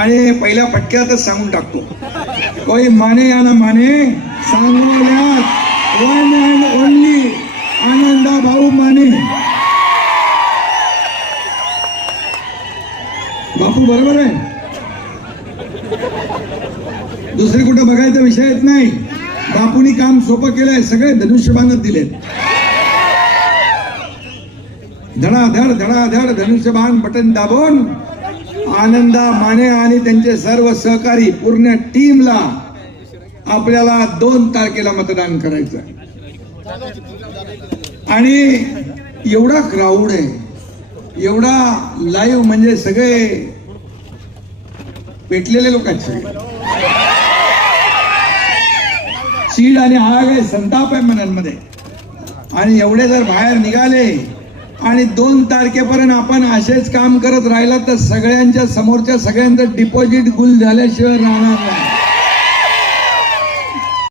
आणि पहिल्या फटक्यातच सांगून टाकतो. कोई माने या ना माने सांगोल्यात वन अँड ओनली आनंदा भाऊ माने. बापू बरोबर आहे? दुसरी कुठं बघायचा विषय येत नाही. बापूनी काम सोपं केलंय सगळे धनुष्यबाणच दिलेत. धडाधड धडाधड धनुष्यबाण बटन दाबून आनंदा माने आणि त्यांचे सर्व सहकारी पूर्ण टीमला आपल्याला दोन तारखेला मतदान करायचं आहे. आणि एवढा क्राऊड आहे एवढा लाईव्ह म्हणजे सगळे पेटलेले लोक आहेत सगळे चीड आणि आग आहे संताप आहे मनांमध्ये आणि एवढे जर बाहेर निघाले आणि दोन तारखेपर्यंत आपण असेच काम करत राहिला तर सगळ्यांच्या समोरच्या सगळ्यांचं डिपॉझिट गुल झाल्याशिवाय राहणार नाही.